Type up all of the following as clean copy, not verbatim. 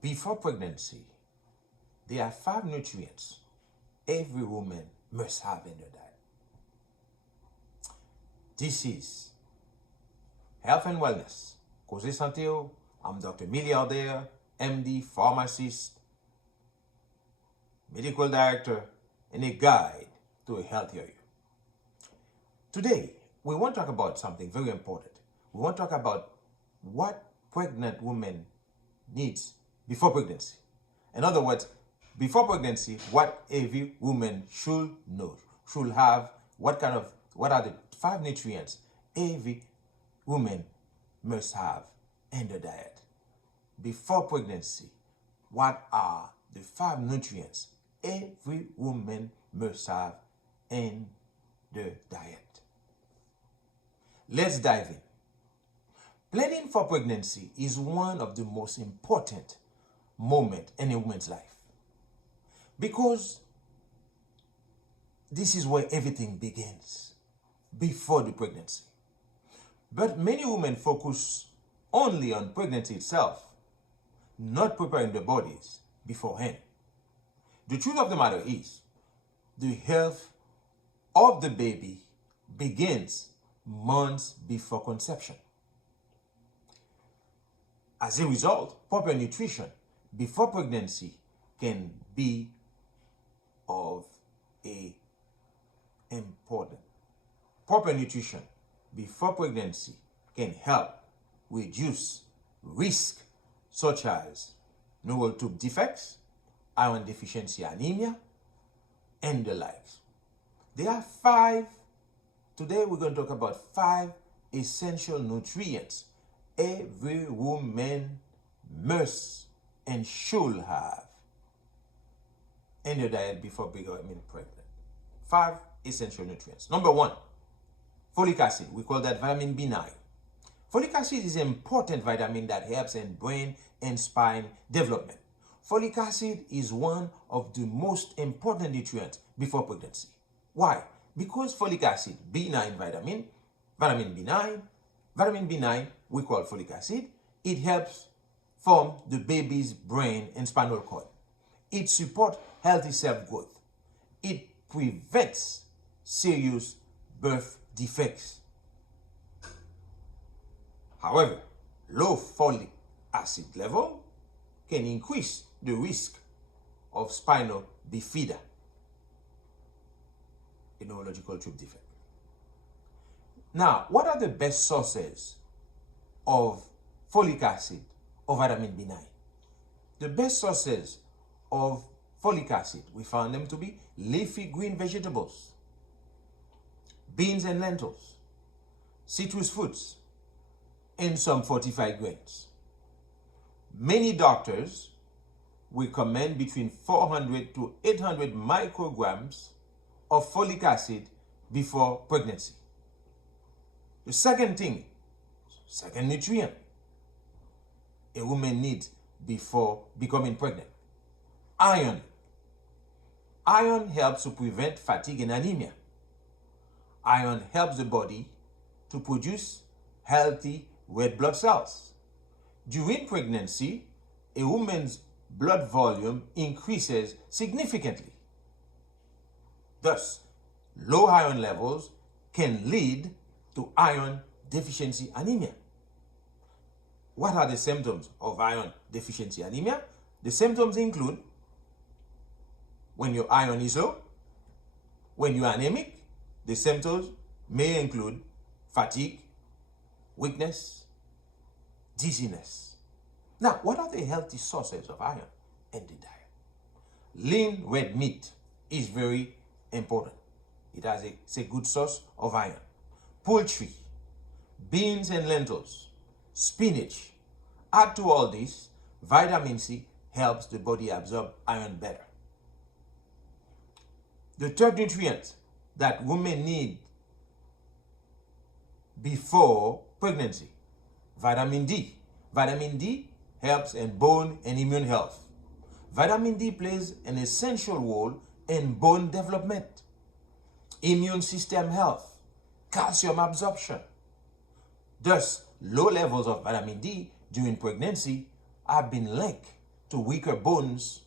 Before pregnancy, there are 5 nutrients every woman must have in their diet. This is Health and Wellness. Cause Santé. I'm Dr. Milliardaire, MD, pharmacist, medical director, and a guide to a healthier you. Today, we want to talk about something very important. We want to talk about what pregnant women needs before pregnancy. In other words, before pregnancy, what every woman should know, should have, what are the 5 nutrients every woman must have in the diet. Before pregnancy, what are the 5 nutrients every woman must have in the diet? Let's dive in. Planning for pregnancy is one of the most important moments in a woman's life because this is where everything begins, before the pregnancy. But many women focus only on pregnancy itself, not preparing their bodies beforehand. The truth of the matter is, the health of the baby begins months before conception. As a result, proper nutrition before pregnancy can be of a important. Proper nutrition before pregnancy can help reduce risk such as neural tube defects, iron deficiency anemia, and the likes. There are 5. Today we're going to talk about 5 essential nutrients every woman must and should have in their diet before becoming pregnant. 5 essential nutrients. Number 1, folic acid. We call that vitamin B9. Folic acid is an important vitamin that helps in brain and spine development. Folic acid is one of the most important nutrients before pregnancy. Why? Because folic acid, B9 vitamin B9, we call folic acid, it helps form the baby's brain and spinal cord. It supports healthy cell growth. It prevents serious birth defects. However, low folic acid level can increase the risk of spinal bifida, a neurological tube defect. Now, what are the best sources of folic acid or vitamin B9? The best sources of folic acid, we found them to be leafy green vegetables, beans and lentils, citrus fruits, and some fortified grains. Many doctors recommend between 400 to 800 micrograms of folic acid before pregnancy. The second nutrient a woman needs before becoming pregnant: iron. Iron helps to prevent fatigue and anemia. Iron helps the body to produce healthy red blood cells. During pregnancy, a woman's blood volume increases significantly. Thus, low iron levels can lead to iron deficiency anemia. What are the symptoms of iron deficiency anemia? The symptoms include when your iron is low, when you are anemic. The symptoms may include fatigue, weakness, dizziness. Now, what are the healthy sources of iron in the diet? Lean red meat is very important. It's a good source of iron. Poultry, beans and lentils, spinach. Add to all this, vitamin C helps the body absorb iron better. The third nutrient that women need before pregnancy: vitamin D. Vitamin D helps in bone and immune health. Vitamin D plays an essential role in bone development, immune system health, calcium absorption. Thus, low levels of vitamin D during pregnancy have been linked to weaker bones,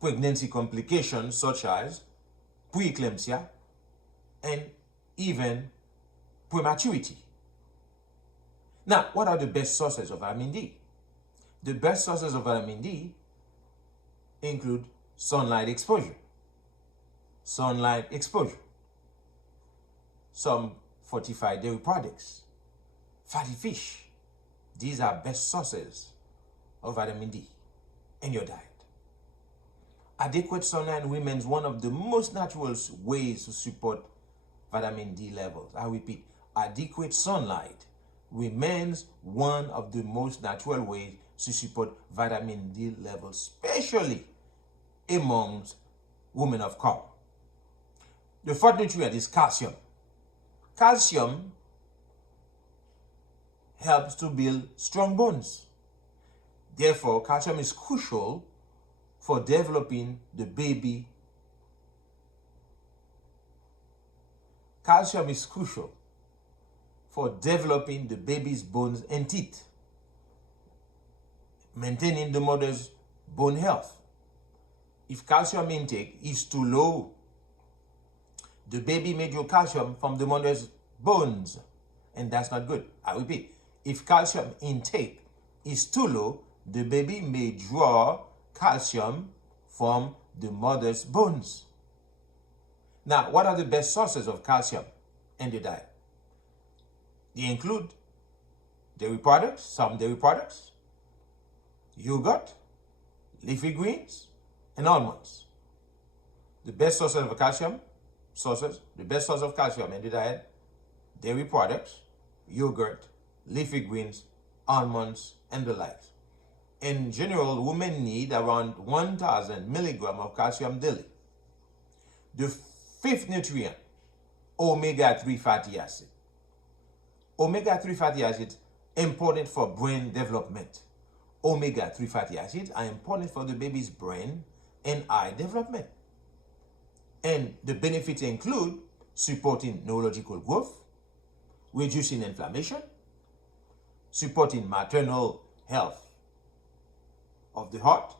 pregnancy complications such as preeclampsia, and even prematurity. Now, what are the best sources of vitamin D? The best sources of vitamin D include sunlight exposure. Sunlight exposure. Some fortified dairy products. Fatty fish. These are best sources of vitamin D in your diet. Adequate sunlight remains one of the most natural ways to support vitamin D levels. I repeat, adequate sunlight remains one of the most natural ways to support vitamin D levels, especially amongst women of color. The fourth nutrient is calcium. Calcium helps to build strong bones. Therefore, calcium is crucial for developing the baby. Calcium is crucial for developing the baby's bones and teeth, maintaining the mother's bone health. If calcium intake is too low, the baby may draw calcium from the mother's bones, and that's not good. I repeat, if calcium intake is too low, the baby may draw calcium from the mother's bones. Now, what are the best sources of calcium in the diet? They include dairy products, some dairy products, yogurt, leafy greens, and almonds. The best sources of calcium, the best source of calcium in the diet, dairy products, yogurt, leafy greens, almonds, and the likes. In general, women need around 1,000 milligrams of calcium daily. The fifth nutrient, omega-3 fatty acid. Omega-3 fatty acids important for brain development. Omega-3 fatty acids are important for the baby's brain and eye development. And the benefits include supporting neurological growth, reducing inflammation, supporting maternal health of the heart,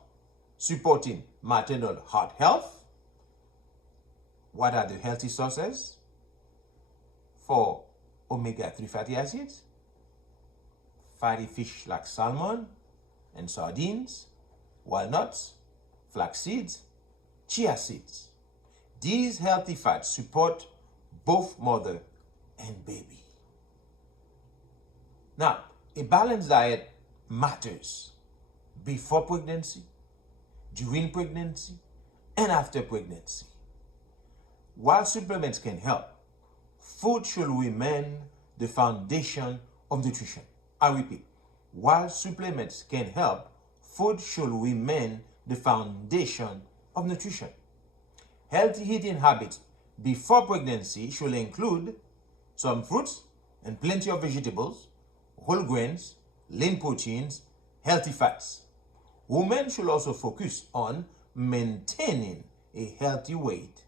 supporting maternal heart health. What are the healthy sources for omega-3 fatty acids? Fatty fish like salmon and sardines, walnuts, flax seeds, chia seeds. These healthy fats support both mother and baby. Now, a balanced diet matters before pregnancy, during pregnancy, and after pregnancy. While supplements can help, food should remain the foundation of nutrition. I repeat, while supplements can help, food should remain the foundation of nutrition. Healthy eating habits before pregnancy should include some fruits and plenty of vegetables, whole grains, lean proteins, healthy fats. Women should also focus on maintaining a healthy weight,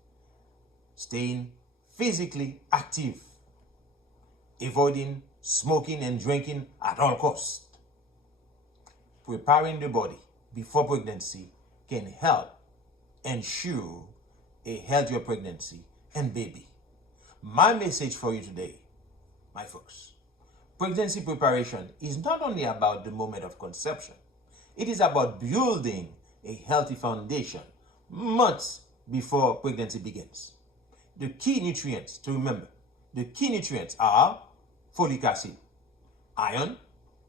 staying physically active, avoiding smoking and drinking at all costs. Preparing the body before pregnancy can help ensure a healthier pregnancy and baby. My message for you today, my folks, pregnancy preparation is not only about the moment of conception, it is about building a healthy foundation months before pregnancy begins. The key nutrients to remember, the key nutrients are folic acid, iron,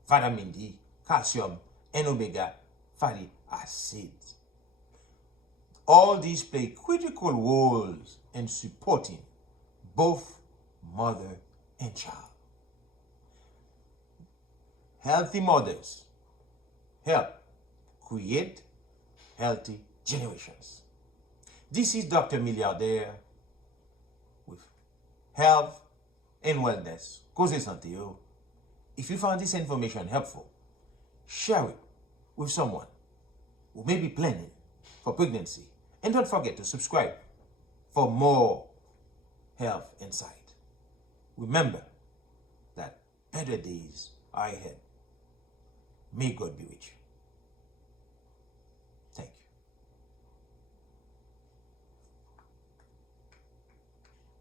vitamin D, calcium, and omega fatty acids. All these play critical roles in supporting both mother and child. Healthy mothers help create healthy generations. This is Dr. Milliardaire with health and wellness. Cause santé. If you found this information helpful, share it with someone who may be planning for pregnancy. And don't forget to subscribe for more health insight. Remember that better days are ahead. May God be with you.